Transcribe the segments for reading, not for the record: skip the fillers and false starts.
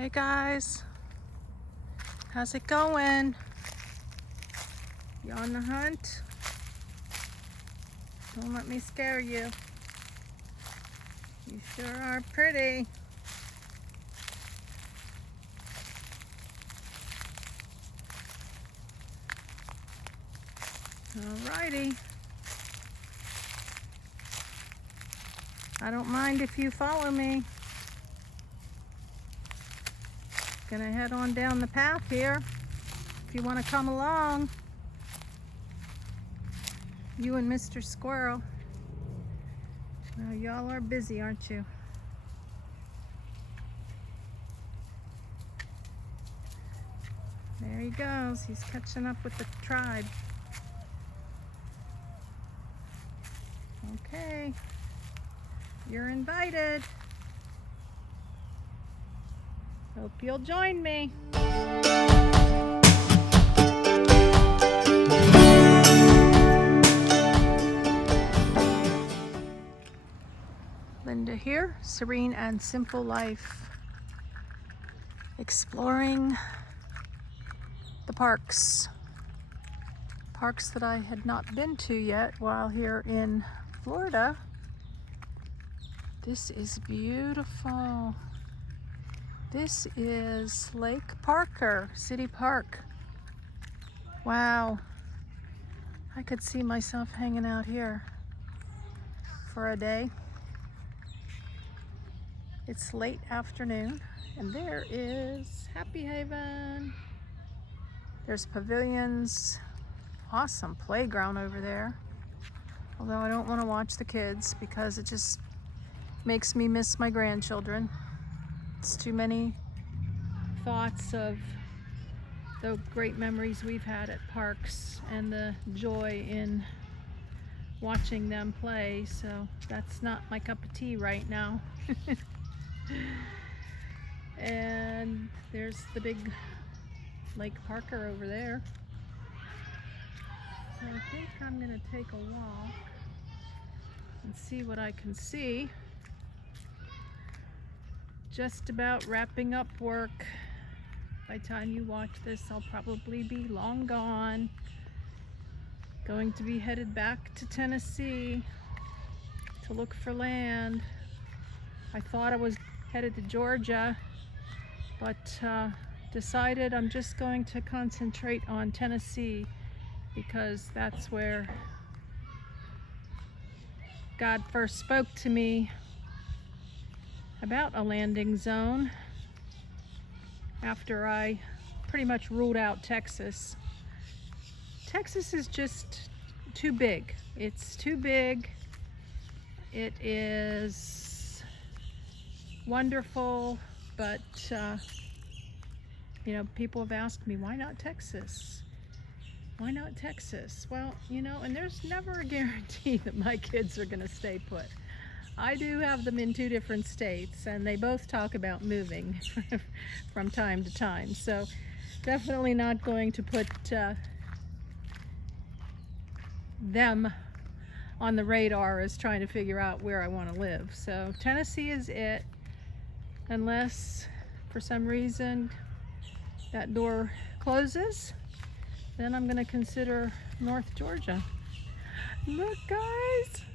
Hey guys, how's it going? You on the hunt? Don't let me scare you. You sure are pretty. Alrighty. I don't mind if you follow me. Gonna head on down the path here if you want to come along. You and Mr. Squirrel. Well, y'all are busy, aren't you? There he goes. He's catching up with the tribe. Okay. You're invited. Hope you'll join me. Linda here, serene and simple life. Exploring the parks. Parks that I had not been to yet while here in Florida. This is beautiful. This is Lake Parker, City Park. Wow. I could see myself hanging out here for a day. It's late afternoon and there is Happy Haven. There's pavilions. Awesome playground over there. Although I don't want to watch the kids because it just makes me miss my grandchildren. It's too many thoughts of the great memories we've had at parks and the joy in watching them play, so that's not my cup of tea right now. And there's the big Lake Parker over there. So I think I'm gonna take a walk and see what I can see. Just about wrapping up work. By the time you watch this, I'll probably be long gone. Going to be headed back to Tennessee to look for land. I thought I was headed to Georgia, but decided I'm just going to concentrate on Tennessee because that's where God first spoke to me about a landing zone after I pretty much ruled out Texas. Texas is just too big. It's too big. It is wonderful, but you know, people have asked me, why not Texas? Why not Texas? Well, you know, and there's never a guarantee that my kids are gonna stay put. I do have them in 2 different states and they both talk about moving from time to time. So definitely not going to put them on the radar as trying to figure out where I want to live. So Tennessee is it, unless for some reason that door closes, then I'm going to consider North Georgia. Look guys,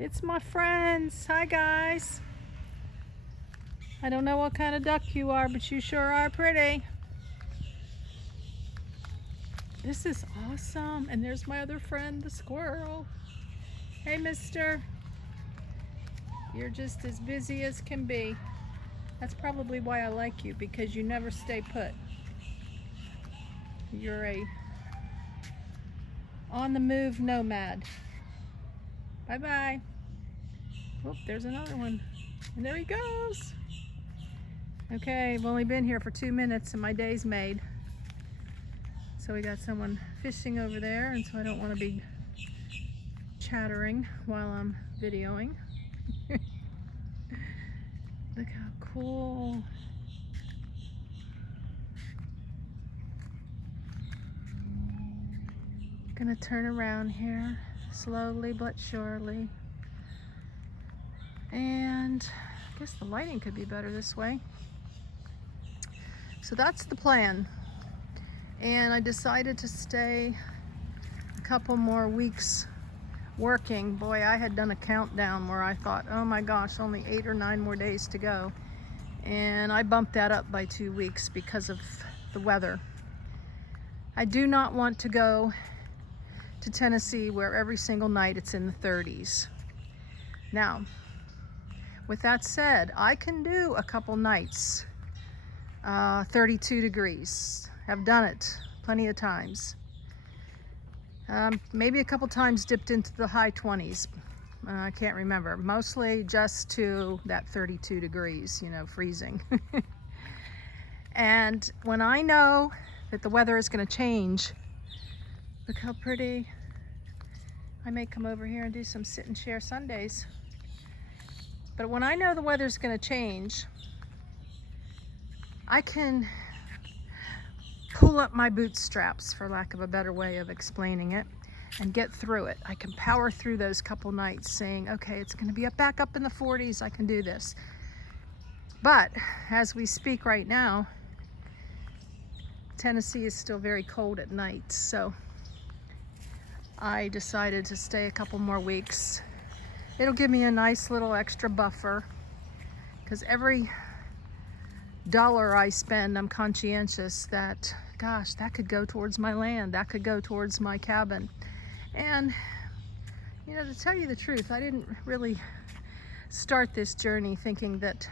it's my friends. Hi guys. I don't know what kind of duck you are, but you sure are pretty. This is awesome. And there's my other friend, the squirrel. Hey mister. You're just as busy as can be. That's probably why I like you, because you never stay put. You're a on the move nomad. Bye bye. Oh, there's another one. And there he goes. Okay, I've only been here for 2 minutes and my day's made. So we got someone fishing over there, and so I don't want to be chattering while I'm videoing. Look how cool. Gonna turn around here slowly but surely. And I guess the lighting could be better this way. So that's the plan. And I decided to stay a couple more weeks working. Boy, I had done a countdown where I thought, oh my gosh, only 8 or 9 more days to go. And I bumped that up by 2 weeks because of the weather. I do not want to go to Tennessee where every single night it's in the 30s. Now, with that said, I can do a couple nights 32 degrees. I've done it plenty of times. Maybe a couple times dipped into the high 20s. I can't remember. Mostly just to that 32 degrees, you know, freezing. And when I know that the weather is going to change, look how pretty. I may come over here and do some sit and share Sundays. But when I know the weather's going to change, I can pull up my bootstraps, for lack of a better way of explaining it, and get through it. I can power through those couple nights saying, okay, it's going to be back up in the 40s. I can do this. But as we speak right now, Tennessee is still very cold at night. So I decided to stay a couple more weeks. It'll give me a nice little extra buffer, because every dollar I spend, I'm conscientious that, gosh, that could go towards my land, that could go towards my cabin. And, you know, to tell you the truth, I didn't really start this journey thinking that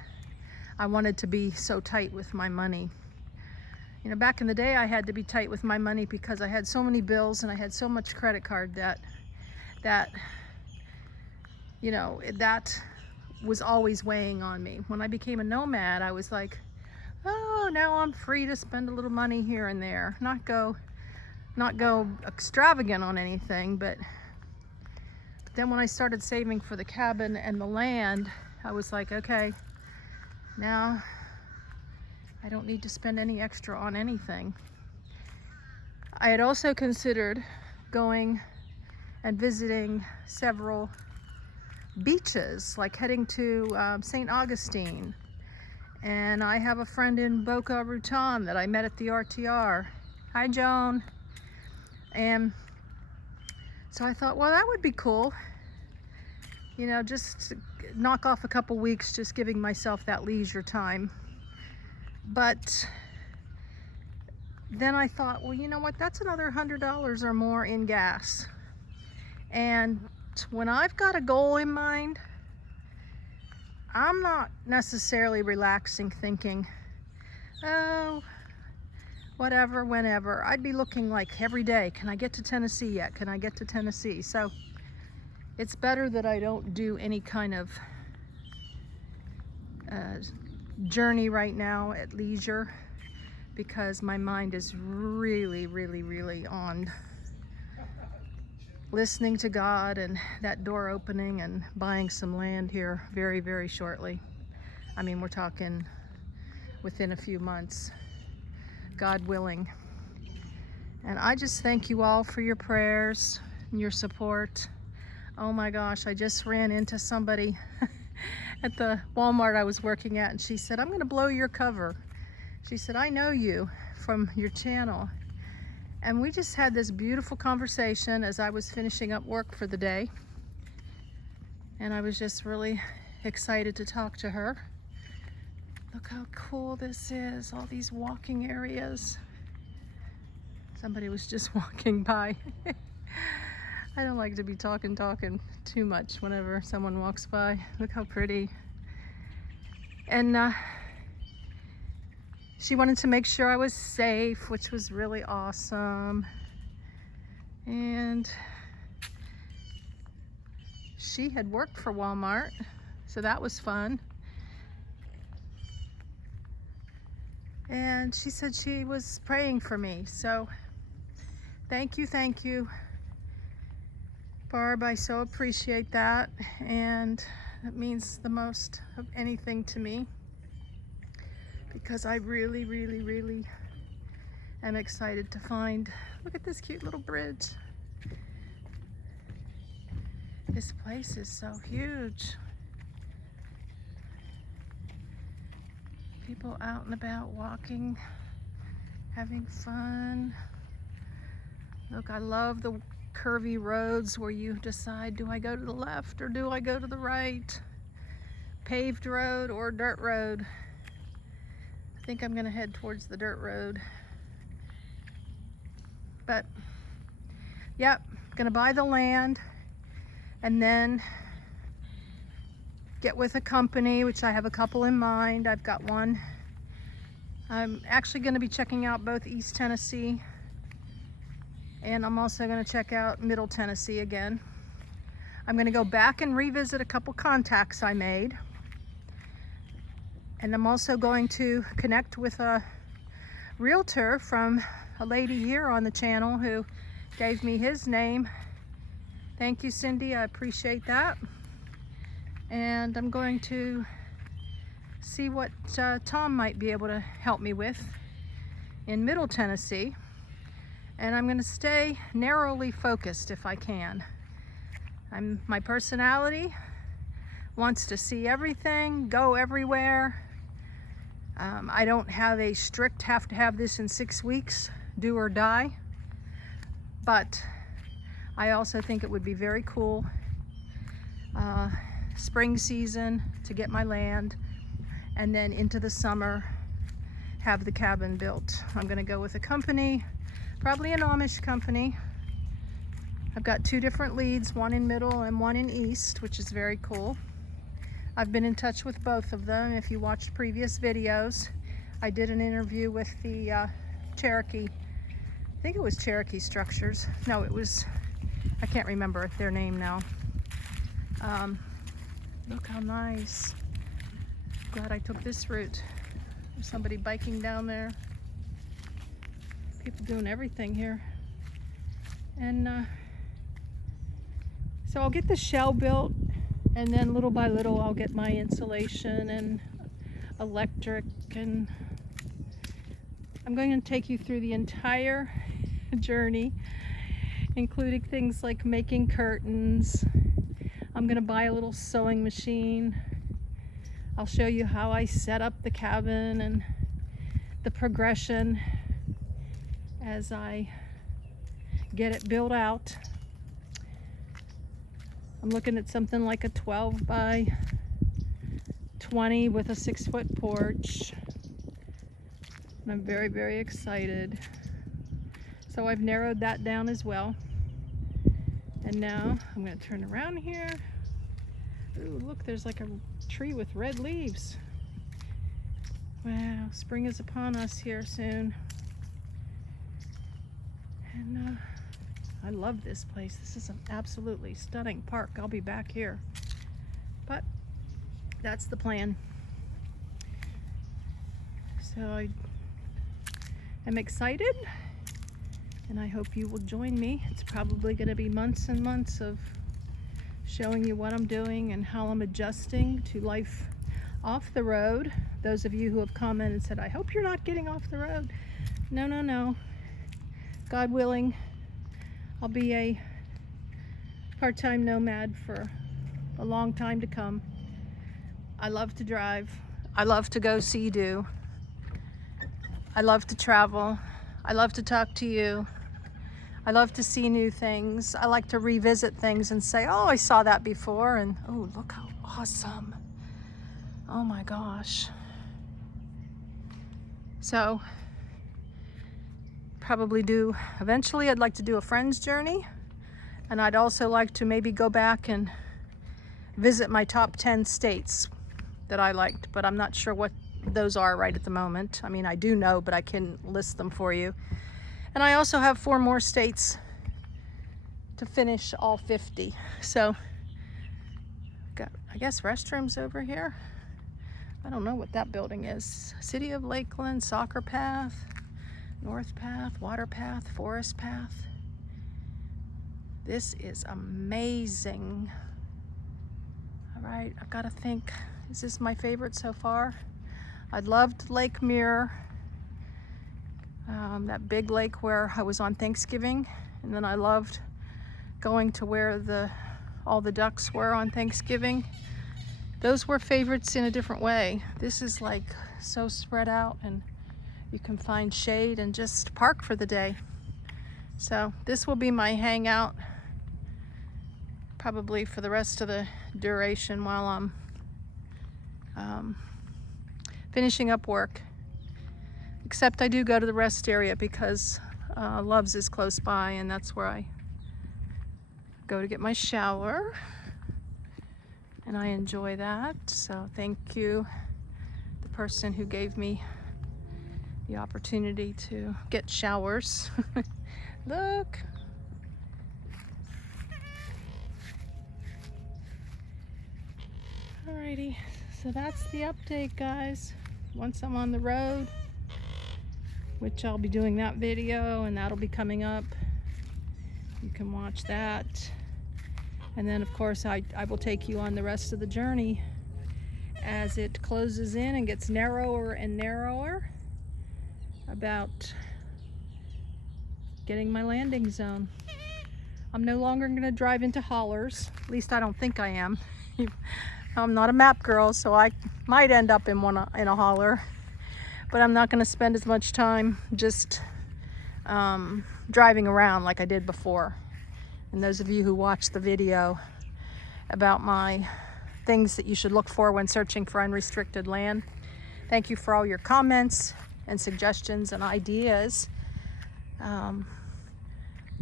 I wanted to be so tight with my money. You know, back in the day, I had to be tight with my money because I had so many bills and I had so much credit card debt that, you know, that was always weighing on me. When I became a nomad, I was like, oh, now I'm free to spend a little money here and there. Not go extravagant on anything, but then when I started saving for the cabin and the land, I was like, okay, now I don't need to spend any extra on anything. I had also considered going and visiting several beaches, like heading to St. Augustine. And I have a friend in Boca Raton that I met at the RTR. Hi, Joan. And so I thought, well, that would be cool. You know, just knock off a couple weeks, just giving myself that leisure time. But then I thought, well, you know what? That's another $100 or more in gas. And when I've got a goal in mind, I'm not necessarily relaxing thinking, oh, whatever, whenever. I'd be looking like every day, can I get to Tennessee yet? Can I get to Tennessee? So it's better that I don't do any kind of journey right now at leisure, because my mind is really, really, really on listening to God and that door opening and buying some land here very, very shortly. I mean, we're talking within a few months, God willing. And I just thank you all for your prayers and your support. Oh my gosh, I just ran into somebody at the Walmart I was working at, and she said, I'm gonna blow your cover. She said, I know you from your channel. And we just had this beautiful conversation as I was finishing up work for the day. And I was just really excited to talk to her. Look how cool this is, all these walking areas. Somebody was just walking by. I don't like to be talking too much whenever someone walks by. Look how pretty. And she wanted to make sure I was safe, which was really awesome. And she had worked for Walmart, so that was fun. And she said she was praying for me. So thank you, Barb. I so appreciate that. And it means the most of anything to me, because I really, really, really am excited to find, look at this cute little bridge. This place is so huge. People out and about walking. having fun. Look, I love the curvy roads where you decide, do I go to the left or do I go to the right? Paved road or dirt road? I think I'm gonna head towards the dirt road. But, yep, gonna buy the land and then get with a company, which I have a couple in mind. I've got one. I'm actually gonna be checking out both East Tennessee, and I'm also going to check out Middle Tennessee again. I'm going to go back and revisit a couple contacts I made. And I'm also going to connect with a realtor from a lady here on the channel who gave me his name. Thank you, Cindy. I appreciate that. And I'm going to see what Tom might be able to help me with in Middle Tennessee. And I'm going to stay narrowly focused if I can. My personality wants to see everything, go everywhere. I don't have a strict have to have this in 6 weeks, do or die. But I also think it would be very cool spring season to get my land, and then into the summer have the cabin built. I'm going to go with a company. Probably an Amish company. I've got 2 different leads, one in Middle and one in East, which is very cool. I've been in touch with both of them. If you watched previous videos, I did an interview with the Cherokee. I think it was Cherokee Structures. No, it was, I can't remember their name now. Look how nice. Glad I took this route. There's somebody biking down there. People doing everything here. And so I'll get the shell built, and then little by little I'll get my insulation and electric, and I'm going to take you through the entire journey, including things like making curtains. I'm going to buy a little sewing machine. I'll show you how I set up the cabin and the progression as I get it built out. I'm looking at something like a 12 by 20 with a 6-foot porch. And I'm very, very excited. So I've narrowed that down as well. And now I'm going to turn around here. Ooh, look, there's like a tree with red leaves. Wow, spring is upon us here soon. And I love this place. This is an absolutely stunning park. I'll be back here. But that's the plan. So I am excited, and I hope you will join me. It's probably going to be months and months of showing you what I'm doing and how I'm adjusting to life off the road. Those of you who have commented and said, I hope you're not getting off the road. No, no, no. God willing, I'll be a part-time nomad for a long time to come. I love to drive. I love to go see do. I love to travel. I love to talk to you. I love to see new things. I like to revisit things and say, oh, I saw that before, and oh, look how awesome. Oh my gosh. So, probably eventually I'd like to do a friend's journey, and I'd also like to maybe go back and visit my top 10 states that I liked, but I'm not sure what those are right at the moment. I mean, I do know, but I can list them for you. And I also have 4 more states to finish all 50. So, got, I guess, restrooms over here. I don't know what that building is. City of Lakeland, Soccer Path, North Path, Water Path, Forest Path. This is amazing. All right, I've got to think, is this my favorite so far? I loved Lake Mirror, that big lake where I was on Thanksgiving, and then I loved going to where all the ducks were on Thanksgiving. Those were favorites in a different way. This is like so spread out and you can find shade and just park for the day. So this will be my hangout probably for the rest of the duration while I'm finishing up work. Except I do go to the rest area because Love's is close by, and that's where I go to get my shower, and I enjoy that. So thank you, the person who gave me the opportunity to get showers. Look. Alrighty, so that's the update, guys. Once I'm on the road, which I'll be doing that video, and that'll be coming up. You can watch that. And then of course I will take you on the rest of the journey as it closes in and gets narrower and narrower about getting my landing zone. I'm no longer going to drive into hollers. At least I don't think I am. I'm not a map girl, so I might end up in a holler, but I'm not going to spend as much time just driving around like I did before. And those of you who watched the video about my things that you should look for when searching for unrestricted land, thank you for all your comments and suggestions and ideas.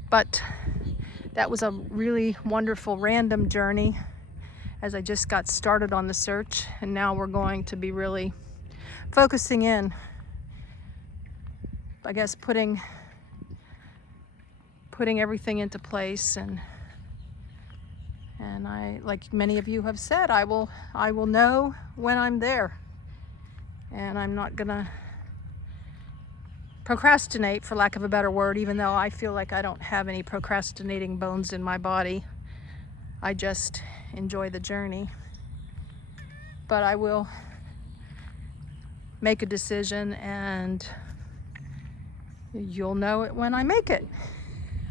But that was a really wonderful random journey as I just got started on the search, and now we're going to be really focusing in, I guess, putting everything into place, and I, like many of you have said, I will know when I'm there, and I'm not gonna procrastinate, for lack of a better word, even though I feel like I don't have any procrastinating bones in my body. I just enjoy the journey. But I will make a decision, and you'll know it when I make it.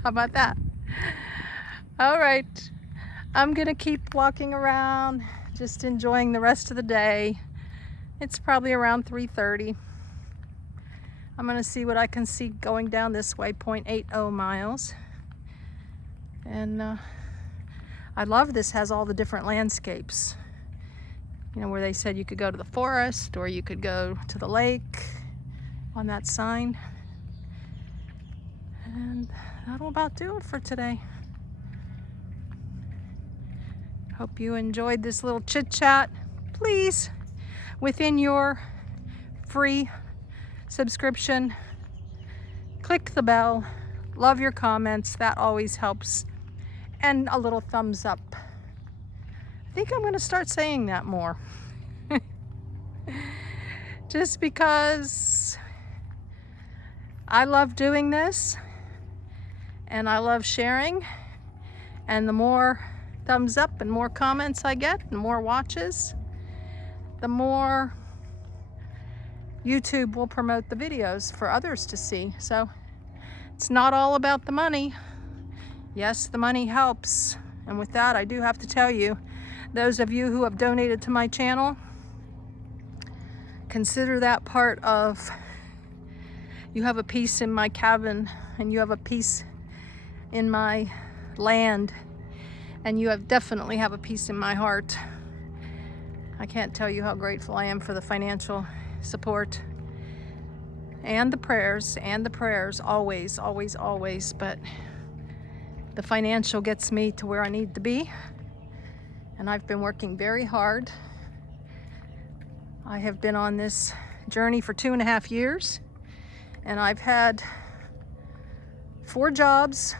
How about that? All right, I'm gonna keep walking around, just enjoying the rest of the day. It's probably around 3:30. I'm gonna see what I can see going down this way, 0.80 miles. And I love this, has all the different landscapes. You know, where they said you could go to the forest or you could go to the lake on that sign. And that'll about do it for today. Hope you enjoyed this little chit chat. Please, within your free subscription, click the bell, love your comments, that always helps, and a little thumbs up. I think I'm going to start saying that more. Just because I love doing this and I love sharing, and the more thumbs up and more comments I get and more watches, the more YouTube will promote the videos for others to see. So it's not all about the money. Yes, the money helps. And with that, I do have to tell you, those of you who have donated to my channel, consider that part of, you have a piece in my cabin, and you have a piece in my land, and you definitely have a piece in my heart. I can't tell you how grateful I am for the financial support and the prayers, always, always, always. But the financial gets me to where I need to be, and I've been working very hard. I have been on this journey for 2.5 years, and I've had 4 jobs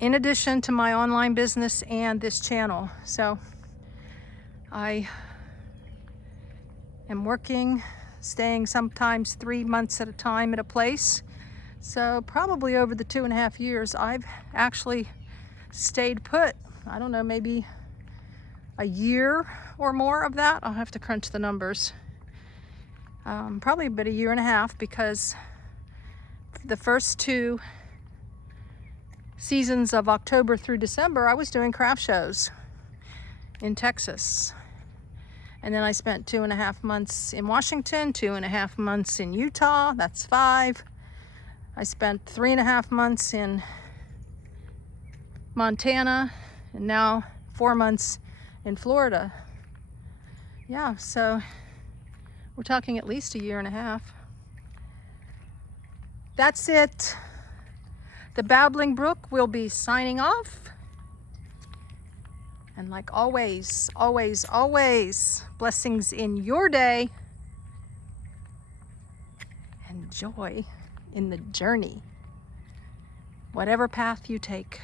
in addition to my online business and this channel. So I am working, staying sometimes 3 months at a time at a place. So probably over the 2.5 years, I've actually stayed put. I don't know, maybe a year or more of that. I'll have to crunch the numbers. Probably about 1.5 years, because the first 2 seasons of October through December, I was doing craft shows in Texas. And then I spent 2.5 months in Washington, 2.5 months in Utah, that's 5. I spent 3.5 months in Montana, and now 4 months in Florida. Yeah, so we're talking at least a 1.5 years. That's it. The Babbling Brook will be signing off. And like always, always, always, blessings in your day and joy in the journey, whatever path you take.